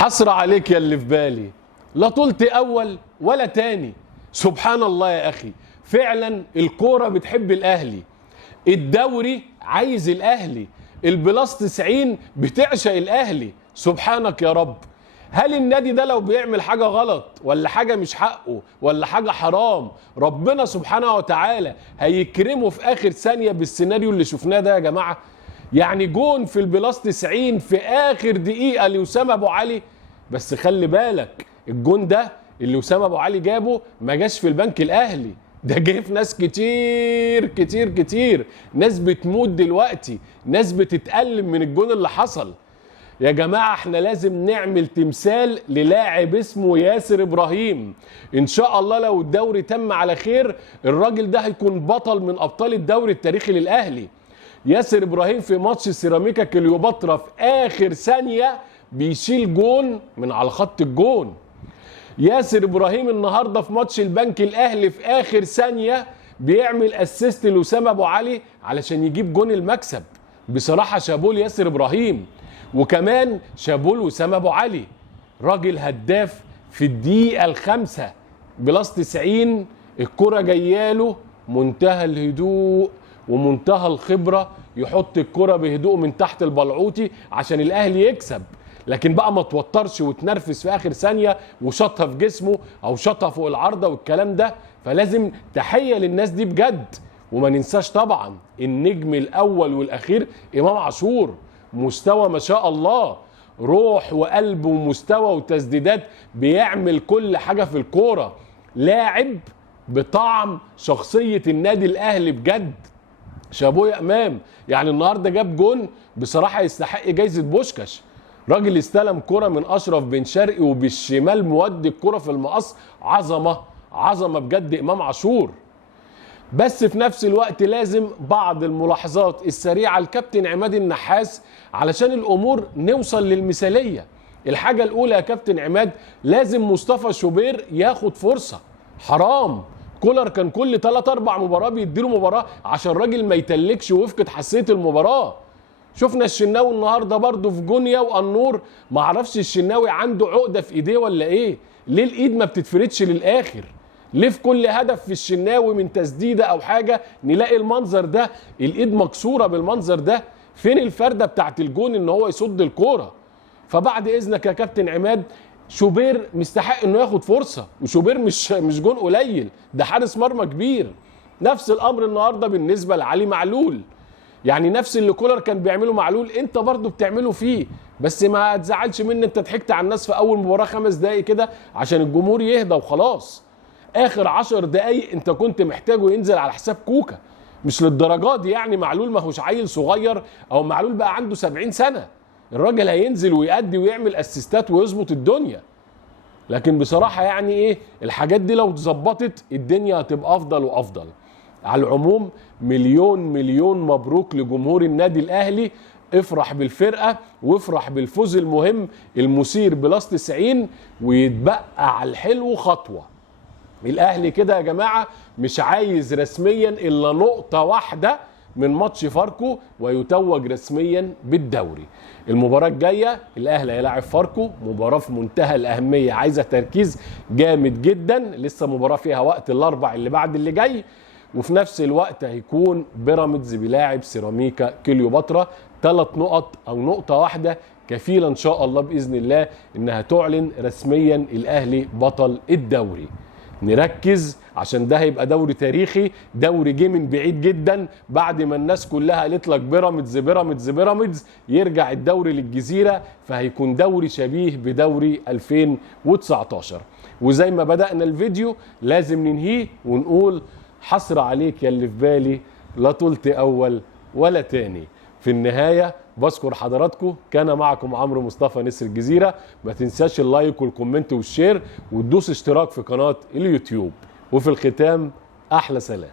حسرة عليك يا اللي في بالي، لا طلت اول ولا تاني. سبحان الله يا اخي، فعلا الكوره بتحب الاهلي، الدوري عايز الاهلي، البلاس 90 بتعشق الاهلي. سبحانك يا رب. هل النادي ده لو بيعمل حاجه غلط ولا حاجه مش حقه ولا حاجه حرام، ربنا سبحانه وتعالى هيكرمه في اخر ثانيه بالسيناريو اللي شفناه ده يا جماعه؟ يعني جون في البلاس 90 في اخر دقيقه لأسامة ابو علي. بس خلي بالك الجون ده اللي أسامة ابو علي جابه ما جاش في البنك الاهلي، ده جه في ناس كتير كتير كتير، ناس بتموت دلوقتي، ناس بتتألم من الجون اللي حصل. يا جماعة احنا لازم نعمل تمثال للاعب اسمه ياسر ابراهيم. ان شاء الله لو الدوري تم على خير الراجل ده هيكون بطل من ابطال الدوري التاريخي للاهلي. ياسر ابراهيم في ماتش سيراميكا كليوباترا في اخر ثانية بيشيل جون من على خط الجون. ياسر ابراهيم النهارده في ماتش البنك الاهلي في اخر ثانيه بيعمل اسيست لأسامة ابو علي علشان يجيب جون المكسب. بصراحه شابول ياسر ابراهيم، وكمان شابول أسامة ابو علي، راجل هداف في الدقيقه الخامسه بلس 90. الكره جاياله منتهى الهدوء ومنتهى الخبره، يحط الكره بهدوء من تحت البلعوتي عشان الاهلي يكسب. لكن بقى ما توترش وتنرفز في اخر ثانيه وشاطها في جسمه او شاطها فوق العارضه والكلام ده. فلازم تحيه للناس دي بجد. وما ننساش طبعا النجم الاول والاخير امام عاشور، مستوى ما شاء الله، روح وقلب ومستوى وتسديدات، بيعمل كل حاجه في الكوره، لاعب بطعم شخصيه النادي الاهلي بجد. شابوه يا امام، يعني النهارده جاب جون بصراحه يستحق جايزه بوشكاش. راجل استلم كرة من اشرف بن شرقي وبالشمال مودي الكرة في المقص. عظمه عظمه بجد امام عاشور. بس في نفس الوقت لازم بعض الملاحظات السريعه الكابتن عماد النحاس علشان الامور نوصل للمثاليه. الحاجه الاولى يا كابتن عماد، لازم مصطفى شوبير ياخد فرصه. حرام كولر كان كل 3-4 مباراه بيديله مباراه عشان الراجل ما يتلكش ويفقد حساسيه المباراه. شفنا الشناوي النهارده برضه في جونيا وانور، ما اعرفش الشناوي عنده عقده في ايديه ولا ايه؟ ليه الايد ما بتتفردش للاخر؟ ليه في كل هدف في الشناوي من تسديده او حاجه نلاقي المنظر ده، الايد مكسوره بالمنظر ده؟ فين الفرده بتاعت الجون ان هو يصد الكوره؟ فبعد اذنك يا كابتن عماد، شوبير مستحق انه ياخد فرصه، وشوبير مش جون قليل، ده حارس مرمى كبير. نفس الامر النهارده بالنسبه لعلي معلول، يعني نفس اللي كولر كان بيعمله معلول انت برضو بتعمله فيه. بس ما تزعلش مني، انت ضحكت على الناس في اول مباراه 5 دقايق كده عشان الجمهور يهدى وخلاص. اخر 10 دقايق انت كنت محتاجه ينزل على حساب كوكا، مش للدرجات دي. يعني معلول ما هوش عيل صغير، او معلول بقى عنده 70 سنه، الراجل هينزل ويأدي ويعمل اسيستات ويظبط الدنيا. لكن بصراحه يعني ايه، الحاجات دي لو اتظبطت الدنيا هتبقى افضل وافضل. على العموم مليون مبروك لجمهور النادي الاهلي. افرح بالفرقه وافرح بالفوز المهم المثير بلس 90، ويتبقى على الحلو خطوه. الاهلي كده يا جماعه مش عايز رسميا الا نقطه واحده من ماتش فاركو ويتوج رسميا بالدوري. المباراه الجايه الاهلي هيلاعب فاركو، مباراه في منتهى الاهميه، عايزه تركيز جامد جدا. لسه مباراه فيها وقت الاربع اللي بعد اللي جاي. وفي نفس الوقت هيكون بيراميدز بيلاعب سيراميكا كليوباترا. 3 نقط او نقطه واحده كفيله ان شاء الله باذن الله انها تعلن رسميا الاهلي بطل الدوري. نركز عشان ده هيبقى دوري تاريخي، دوري جه من بعيد جدا. بعد ما الناس كلها قالت لك بيراميدز بيراميدز بيراميدز، يرجع الدوري للجزيره، فهيكون دوري شبيه بدوري 2019. وزي ما بدأنا الفيديو لازم ننهيه ونقول حسرة عليك يا اللي في بالي، لا طلت اول ولا تاني. في النهاية بشكر حضراتكم، كان معكم عمرو مصطفى نسر الجزيرة. ما تنساش اللايك والكومنت والشير وتدوس اشتراك في قناة اليوتيوب. وفي الختام احلى سلام.